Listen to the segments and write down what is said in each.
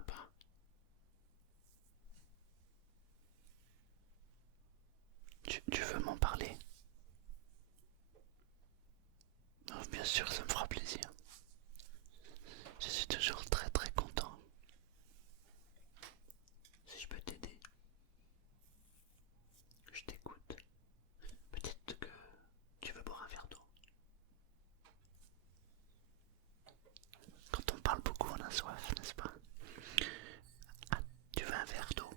vas pas. Tu veux m'en parler? Oh, bien sûr, ça me fera plaisir. Je suis toujours très très content. Si je peux t'aider, je t'écoute. Peut-être que tu veux boire un verre d'eau. Quand on parle beaucoup, on a soif, n'est-ce pas? Ah, tu veux un verre d'eau?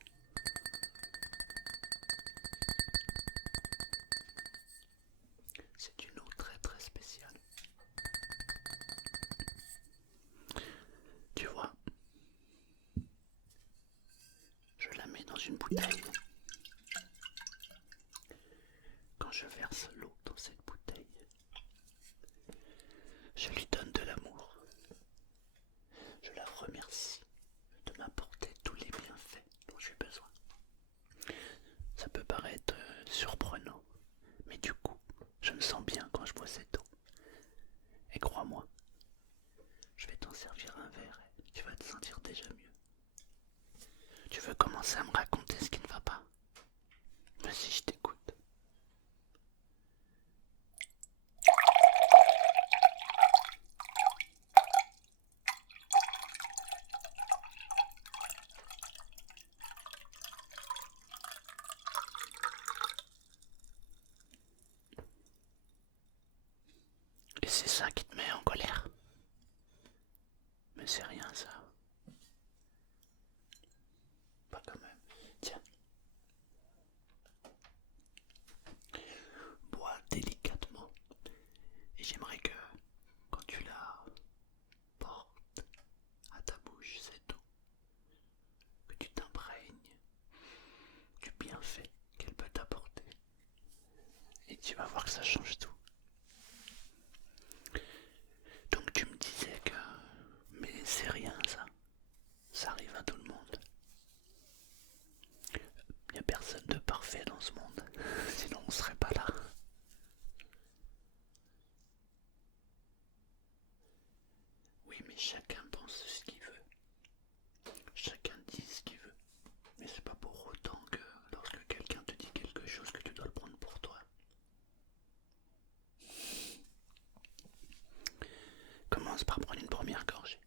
C'est une eau très très spéciale. Tu vois, je la mets dans une bouteille. Quand je verse l'eau dans cette bouteille, je lui donne de l'amour. Je la remercie de m'apporter tous les bienfaits dont j'ai besoin. Ça peut paraître surprenant, mais du coup, je me sens bien quand je bois cette eau. Et crois-moi, je vais t'en servir un verre et tu vas te sentir déjà mieux. Tu veux commencer à me raconter ce qui ne va pas? Vas-y, je t'écoute. Et c'est ça qui te met en colère? Mais c'est rien ça. Pas quand même. Tiens, bois délicatement. Et j'aimerais que, quand tu la portes à ta bouche, cette eau, que tu t'imprègnes du bienfait qu'elle peut t'apporter. Et tu vas voir que ça change tout. Donc tu me disais que... Mais c'est rien ça. Ça arrive à tout le monde. Il n'y a personne de parfait dans ce monde. Sinon on serait pas là. Oui, mais chacun pense ce qu'il veut. Chacun dit ce qu'il veut. Mais c'est pas pour autant que lorsque quelqu'un te dit quelque chose que tu dois le prendre pour toi. Commence par prendre une première gorgée.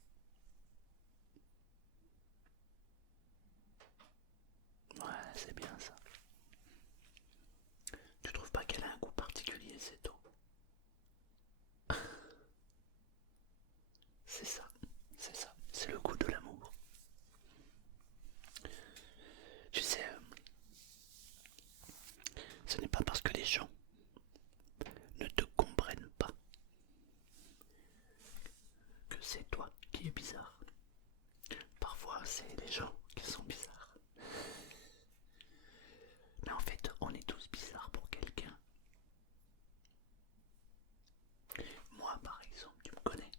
Ouais, c'est bien ça. Tu trouves pas qu'elle a un goût particulier cette eau? C'est ça, c'est ça, c'est le goût de l'amour. Tu sais, ce n'est pas parce que les gens ne te comprennent pas que c'est toi qui es bizarre. Parfois, c'est les gens qui sont bizarres. Mais en fait, on est tous bizarres pour quelqu'un. Moi, par exemple, tu me connais.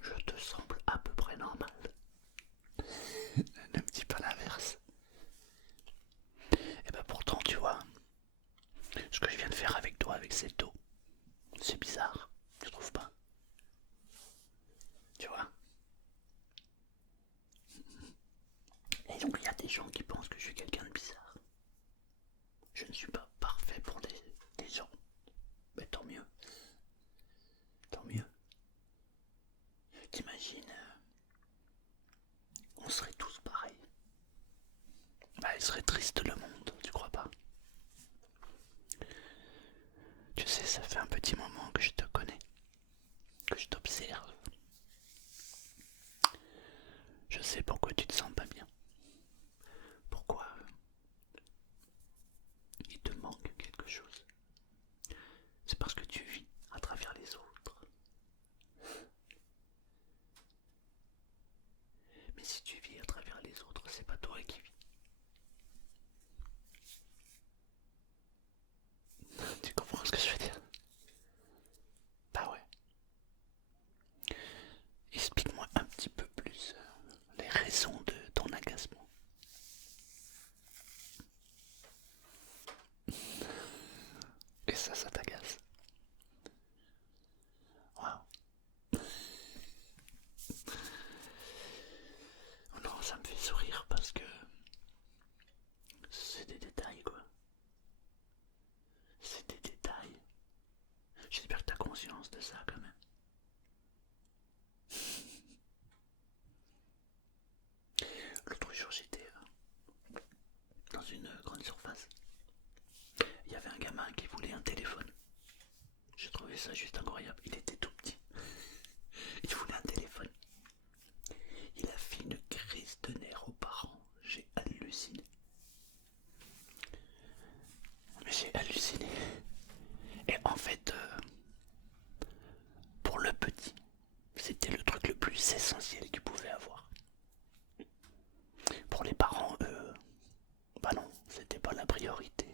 Je te semble à peu près normal. Ne me dis pas l'inverse. Et ben pourtant, tu vois, ce que je viens de faire avec toi, avec cette eau, c'est bizarre. Tu trouves pas? Tu vois? Et donc, il y a des gens qui pensent que je suis quelqu'un de bizarre. Je ne suis pas parfait pour des gens. Mais tant mieux. Tant mieux. T'imagines, on serait tous pareils. Bah, il serait triste le monde, tu crois pas? Tu sais, ça fait un petit moment que je te connais, que je t'observe. Je sais pourquoi tu te sens pas bien. Pourquoi il te manque quelque chose. C'est parce que tu vis à travers les autres. Mais si tu vis à travers les autres, c'est pas toi qui vis. Tu comprends ce que je veux dire? Bah ouais. Explique-moi un petit peu plus les raisons de ton agacement. Et ça t'agace. Waouh. conscience de ça quand même. L'autre jour j'étais dans une grande surface. Il y avait un gamin qui voulait un téléphone. J'ai trouvé ça juste incroyable. Il était tout petit. Il voulait un téléphone. Il a fait une crise de nerfs aux parents. J'ai halluciné. Mais j'ai halluciné. Et en fait, pour le petit, c'était le truc le plus essentiel qu'il pouvait avoir. Pour les parents, bah non, c'était pas la priorité.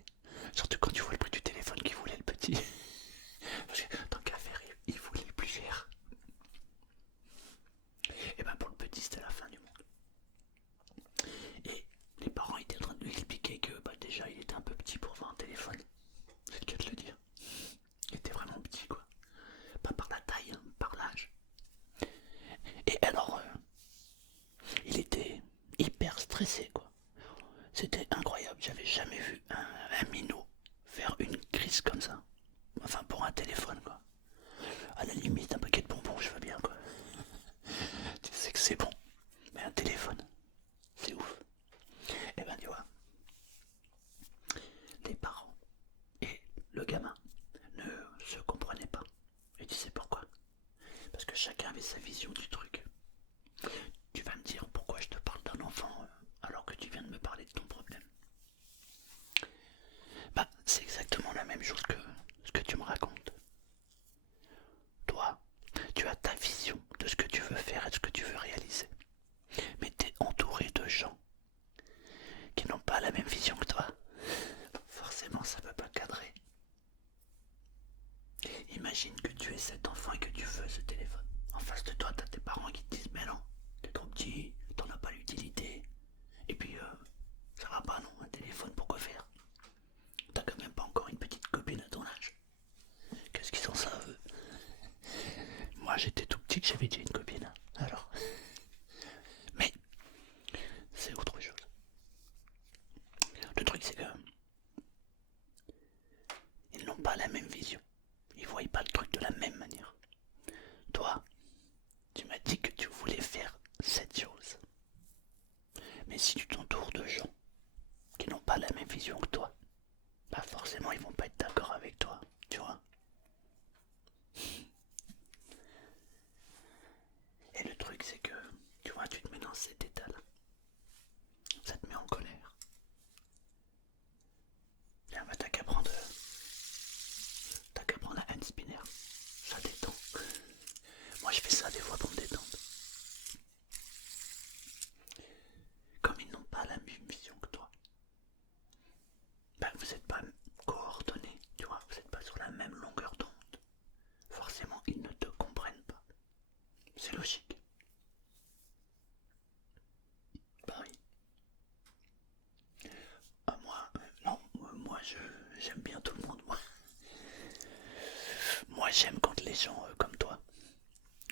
Surtout quand tu vois le prix du téléphone qu'il voulait le petit. Parce que tant qu'à faire, il voulait le plus cher. Et ben pour le petit, c'était la fin du monde. Et les parents étaient en train de lui expliquer que bah déjà il était un peu petit pour avoir un téléphone. C'est le cas de le dire. Il était vraiment petit quoi. Pas par la taille, hein, par l'âge. Et alors, il était hyper stressé quoi. C'était incroyable, j'avais jamais vu un minot faire une crise comme ça. Enfin pour un téléphone quoi. À la limite un paquet de bonbons je veux bien quoi. Tu sais que c'est bon. Mais un téléphone, c'est ouf. Et ben tu vois, les parents et le gamin ne se comprenaient pas. Et tu sais pourquoi? Parce que chacun avait sa vision du truc. Tu vas me dire pourquoi je te parle d'un enfant alors que tu viens de me parler de ton problème. Bah c'est exactement la même chose que ce que tu me racontes. Toi, tu as ta vision de ce que tu veux faire et de ce que tu veux réaliser. Mais tu es entouré de gens qui n'ont pas la même vision que toi. Forcément, ça ne peut pas cadrer. Imagine que tu es cet enfant et que tu veux ce téléphone. En face de toi, tu as tes parents qui te disent mais non, t'es trop petit, t'en as pas l'utilité. Et puis, ça va pas non, un téléphone, pourquoi faire? T'as quand même pas encore une petite copine à ton âge. Qu'est-ce qu'ils en savent? Moi, j'étais tout petit, j'avais déjà une copine. Alors, mais c'est autre chose. Le truc, c'est que ils n'ont pas la même vision. Ils voient pas le truc de la même manière. Toi, tu m'as dit que tu voulais faire cette chose. Mais si tu t'entoures de gens qui n'ont pas la même vision que toi, bah forcément ils vont pas être d'accord avec toi, tu vois. Et le truc c'est que, tu vois, tu te mets dans cet état-là. Ça te met en colère. Tiens, bah t'as qu'à prendre un hand spinner. Ça détend. Moi je fais ça des fois pour me détendre. Comme ils n'ont pas la même vision que toi, bah vous n'êtes pas coordonnés, tu vois, vous n'êtes pas sur la même longueur d'onde. Forcément ils ne te comprennent pas. C'est logique. Bah oui. Ah, moi, non, j'aime bien tout le monde, moi. Moi j'aime quand les gens comme toi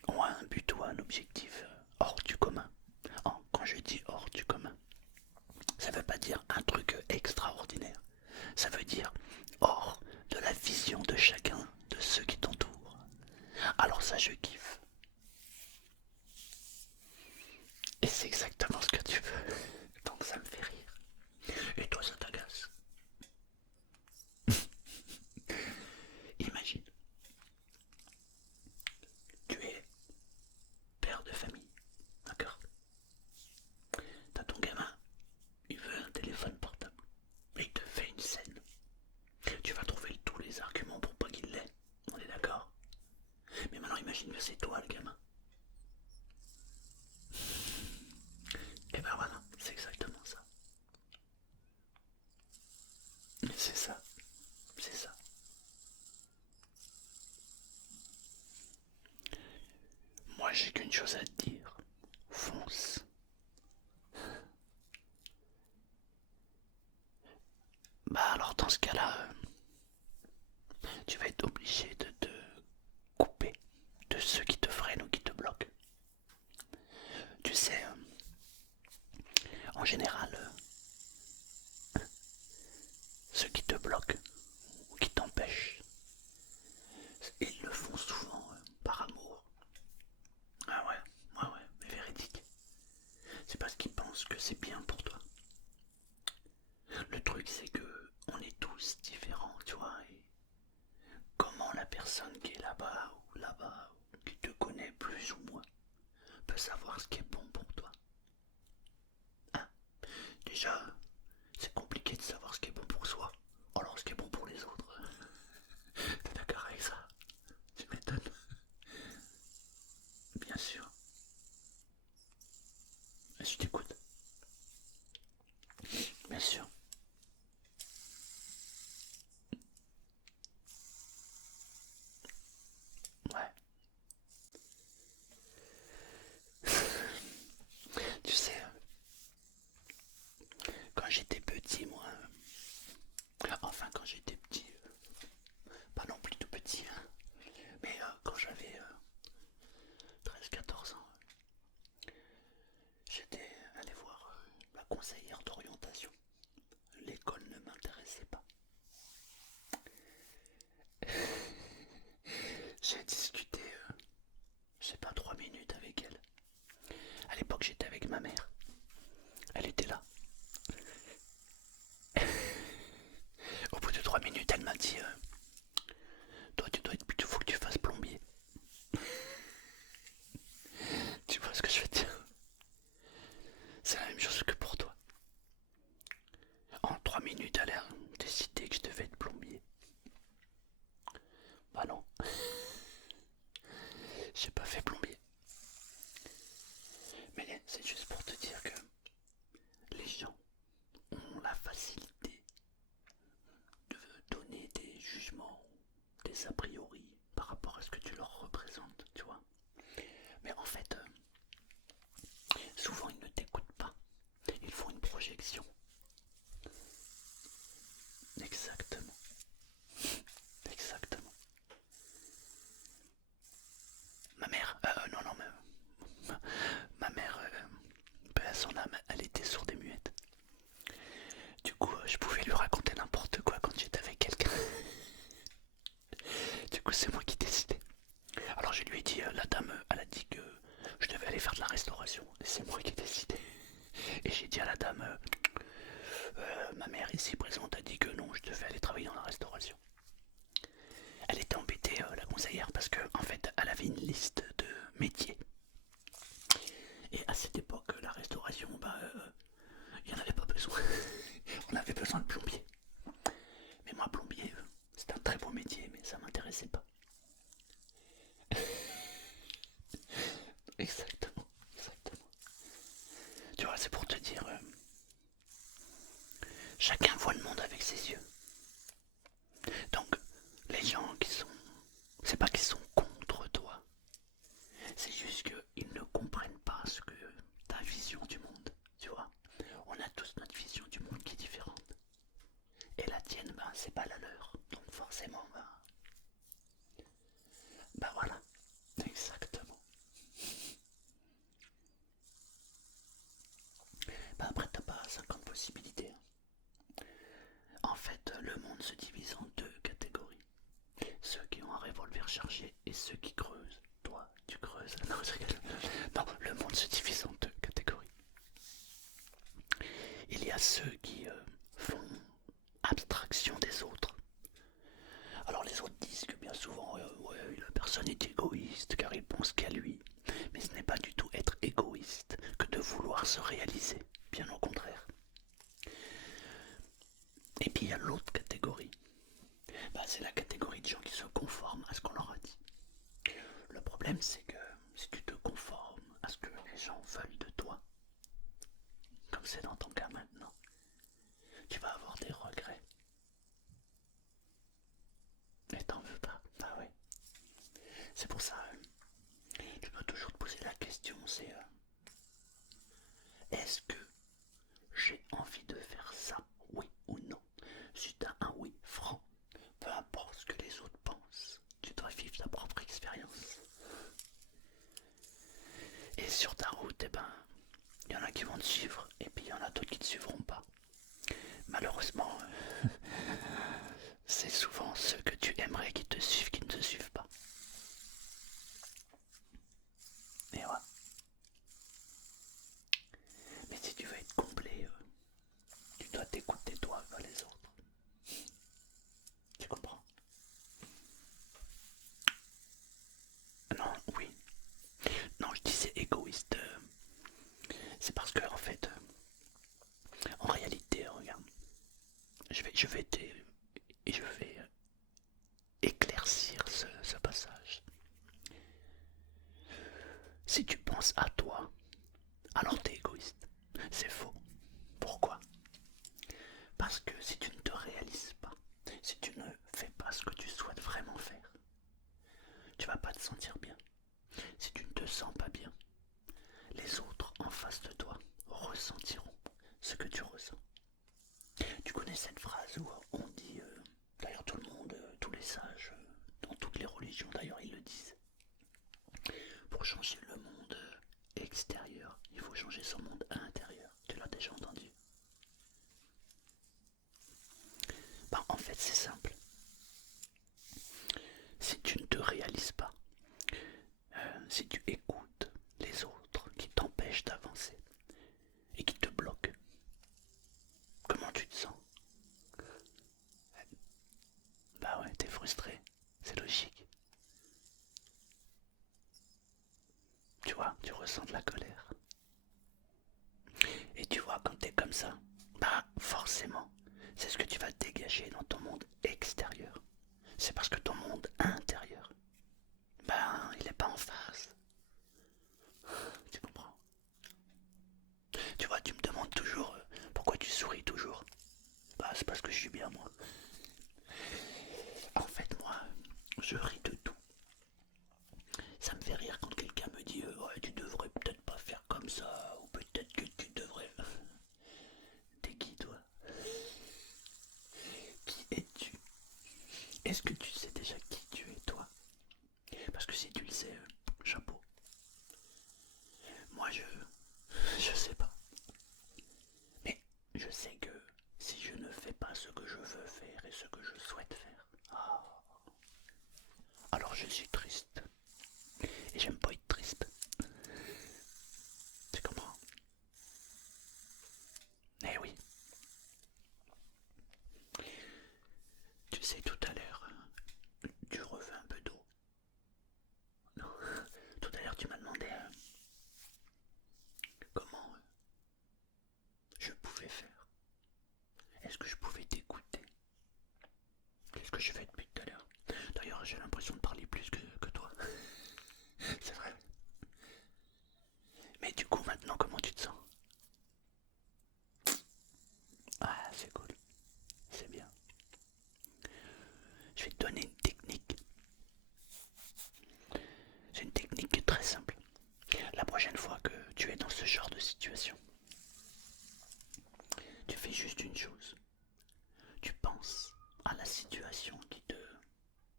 ont un but ou un objectif hors du commun. Quand je dis hors du commun, ça veut pas dire un truc extraordinaire. Ça veut dire hors de la vision de chacun de ceux qui t'entourent. Alors ça je kiffe. Et c'est exactement ce que tu veux. Donc ça me fait rire. Et toi ça t'agace. Imagine, tu es père de famille, d'accord? T'as ton gamin, il veut un téléphone portable. Et il te fait une scène. Tu vas trouver tous les arguments pour pas qu'il l'ait. On est d'accord? Mais maintenant imagine que c'est toi le gamin. Et ben voilà, c'est exactement ça. C'est ça. C'est ça. Moi j'ai qu'une chose à te dire. Fonce. Bah alors dans ce cas-là, tu vas être obligé de te couper de ceux qui te freinent ou qui te bloquent. Tu sais, en général, ceux qui te bloquent ou qui t'empêchent, ils le font que c'est bien pour toi. Le truc c'est que on est tous différents, tu vois, et comment la personne qui est là-bas ou là-bas, ou qui te connaît plus ou moins, peut savoir ce qui est bon pour toi. Hein? Déjà, c'est compliqué de savoir ce qui est bon pour soi, alors ce qui est bon pour les autres. T'es d'accord avec ça? Tu m'étonnes. Bien sûr. Je t'écoute. Bien sûr. Ouais. Tu sais, quand j'étais petit, moi, enfin quand j'étais petit, pas non plus tout petit, hein, mais quand j'avais 13-14 ans, j'étais allé voir la conseillère d'orientation. L'école ne m'intéressait pas. J'ai discuté, je sais pas, 3 minutes avec elle. À l'époque, j'étais avec ma mère. Elle était là. Au bout de 3 minutes, elle m'a dit toi, faut que tu fasses plombier. Tu vois ce que je veux dire? C'est la même chose que pour toi. En 3 minutes, elle a décidé que je devais être plombier. Bah non, j'ai pas fait plombier. Mais c'est juste pour te dire que les gens ont la facilité de donner des jugements, des a priori par rapport à ce que tu leur représentes, tu vois. Mais en fait, souvent ils ne t'écoutent pas. Ils font une projection. Exactement. Exactement. Ma mère, non, non, ma mère, paix à son âme, elle était sourde et muette. Du coup, je pouvais lui raconter n'importe quoi quand j'étais avec quelqu'un. Du coup, c'est moi qui décidais. Alors je lui ai dit, la dame, elle a dit que je devais aller faire de la restauration. Et c'est moi qui décidais. Et j'ai dit à la dame, ma mère ici présente a dit que non, je devais aller travailler dans la restauration. Elle était embêtée, la conseillère, parce que en fait, elle avait une liste de métiers. Et à cette époque, la restauration, il n'y en avait pas besoin. On avait besoin de plombier. Mais moi, plombier, c'est un très beau métier, mais ça m'intéressait pas. Exactement, exactement. Tu vois, c'est pour te dire, chacun voit le monde avec ses yeux. Donc, les gens qui sont, c'est pas qu'ils sont contre toi, c'est juste qu'ils ne comprennent pas ce que ta vision du monde, tu vois. On a tous notre vision du monde qui est différente. Et la tienne, c'est pas la leur. Donc forcément, voilà. Exactement. Après, t'as pas 50 possibilités, hein. En fait, le monde se divise en deux catégories. Ceux qui ont un revolver chargé et ceux qui creusent. Toi, tu creuses. Non, je rigole. Non, le monde se divise en deux catégories. Il y a ceux qui font abstraction des autres. Alors les autres disent que bien souvent, ouais, la personne est égoïste car il pense qu'à lui. Mais ce n'est pas du tout être égoïste que de vouloir se réaliser. Bien au contraire. Et puis il y a l'autre catégorie. C'est la catégorie de gens qui se conforment à ce qu'on leur a dit. Le problème c'est que si tu te conformes à ce que les gens veulent de toi, comme c'est dans ton cas maintenant, tu vas avoir des regrets. Et t'en veux pas. Ah ouais. C'est pour ça, tu dois toujours te poser la question, c'est est-ce que j'ai envie de faire ça, oui ou non? Si t'as un oui franc, peu importe ce que les autres pensent, tu dois vivre ta propre expérience. Et sur ta route, il y en a qui vont te suivre, et puis il y en a d'autres qui ne te suivront pas. Malheureusement, c'est souvent ceux que tu aimerais qui te suivent qui ne te suivent pas. Et ouais. Mais si tu veux être à ce que tu souhaites vraiment faire, tu vas pas te sentir bien. Si tu ne te sens pas bien, les autres en face de toi ressentiront ce que tu ressens. Tu connais cette phrase où on dit, d'ailleurs tout le monde, tous les sages, dans toutes les religions d'ailleurs ils le disent, pour changer le monde extérieur, il faut changer son monde intérieur. Tu l'as déjà entendu? Bah, en fait c'est simple. Si tu ne te réalises pas, si tu écoutes les autres qui t'empêchent d'avancer et qui te bloquent, comment tu te sens? Bah ouais, t'es frustré, c'est logique. Tu vois, tu ressens de la colère. Et tu vois, quand t'es comme ça, bah forcément, c'est ce que tu vas dégager dans ton monde extérieur. C'est parce que ton monde intérieur, ben, il n'est pas en phase. Tu comprends? Tu vois, tu me demandes toujours pourquoi tu souris toujours. Bah, c'est parce que je suis bien, moi. En fait, moi, je ris de tout. Ça me fait rire quand quelqu'un me dit ouais, tu devrais peut-être pas faire comme ça, ou peut-être que tu devrais. T'es qui, toi? Qui es-tu? Est-ce que tu sais déjà qui tu es, toi? Parce que si tu le sais, chapeau. Moi, je sais pas. Mais je sais que si je ne fais pas ce que je veux faire et ce que je souhaite faire, alors je suis triste. Et j'aime pas être triste. Tu comprends? Eh oui. Tu sais, tout à l'heure, tu refais un peu d'eau. Non. Tout à l'heure, tu m'as demandé comment je pouvais faire. Est-ce que je pouvais t'écouter? Qu'est-ce que je fais depuis tout à l'heure? D'ailleurs, j'ai l'impression de parler plus que toi. C'est vrai. Mais du coup, maintenant, comment tu te sens? Ah, c'est cool. C'est bien. Je vais te donner une technique. C'est une technique très simple. La prochaine fois que tu es dans ce genre de situation, tu fais juste une chose. Tu penses à la situation qui te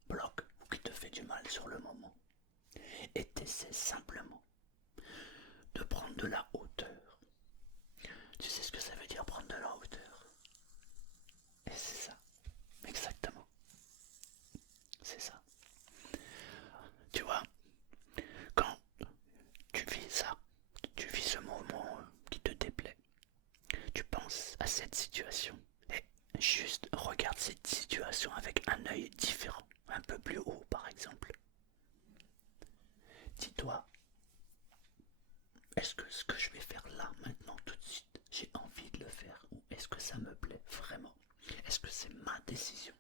bloque ou qui te fait du mal sur le moment. Et tu essaies simplement de prendre de la hauteur. Tu sais ce que ça veut dire prendre de la hauteur? Et c'est ça. Exactement. C'est ça. Tu vois, quand tu vis ça, tu vis ce moment qui te déplaît, tu penses à cette situation et juste regarde cette situation avec un œil différent, un peu plus haut par exemple. Dis-toi, est-ce que ce que je vais faire là, maintenant, tout de suite, j'ai envie de le faire ou est-ce que ça me plaît vraiment? Est-ce que c'est ma décision?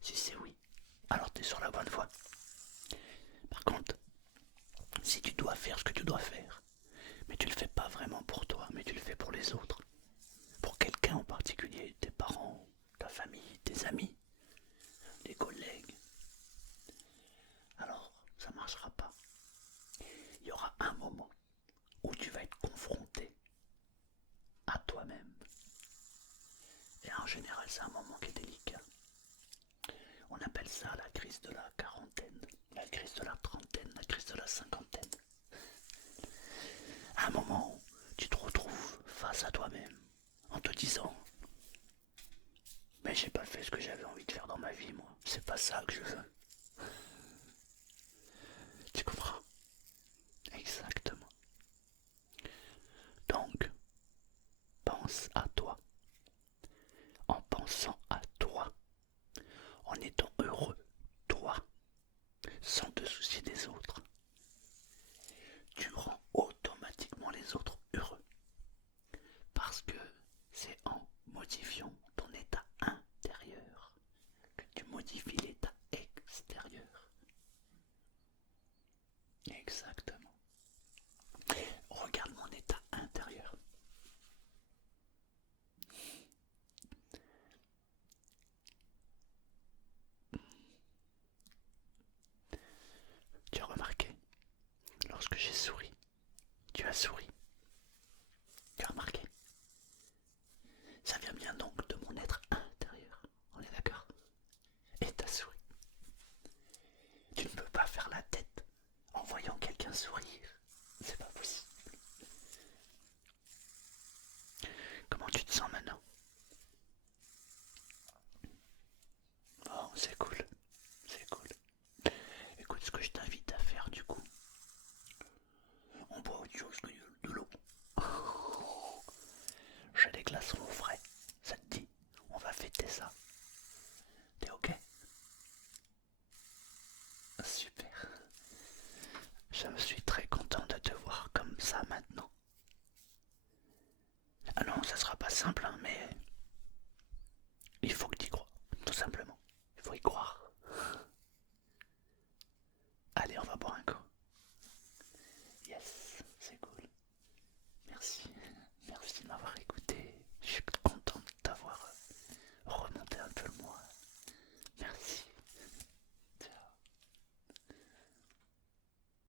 Si c'est oui, alors tu es sur la bonne voie. Par contre, si tu dois faire ce que tu dois faire, mais tu le fais pas vraiment pour toi, mais tu le fais pour les autres, pour quelqu'un en particulier, tes parents, ta famille, tes amis, des collègues, alors ça ne marchera pas. Il y aura un moment où tu vas être confronté à toi-même. Et en général, c'est un moment qui est délicat. On appelle ça la crise de la quarantaine, la crise de la trentaine, la crise de la cinquantaine. À un moment où tu te retrouves face à toi-même en te disant mais j'ai pas fait ce que j'avais envie de faire dans ma vie, moi. C'est pas ça que je veux. Tu comprends? Exactement. Donc, pense à toi. En pensant à toi, en étant heureux, toi, sans te soucier des autres, tu rends automatiquement les autres heureux. Parce que c'est en modifiant ton état intérieur que tu modifies l'état extérieur. Exactement. Regarde mon état intérieur. ma souris. Tu as remarqué? Ça vient bien donc de mon être intérieur. On est d'accord? Et ta souris. Tu ne peux pas faire la tête en voyant quelqu'un sourire. C'est pas possible. Comment tu te sens maintenant? Oh, c'est cool. C'est cool. Écoute, ce que je t'invite à faire du coup, on boit autre chose que de l'eau. J'ai des glaçons au frais. Ça te dit? On va fêter ça. T'es ok? Super. Je me suis très content de te voir comme ça maintenant. Ah non, ça sera pas simple, hein, mais il faut que tu y crois, tout simplement. Il faut y croire.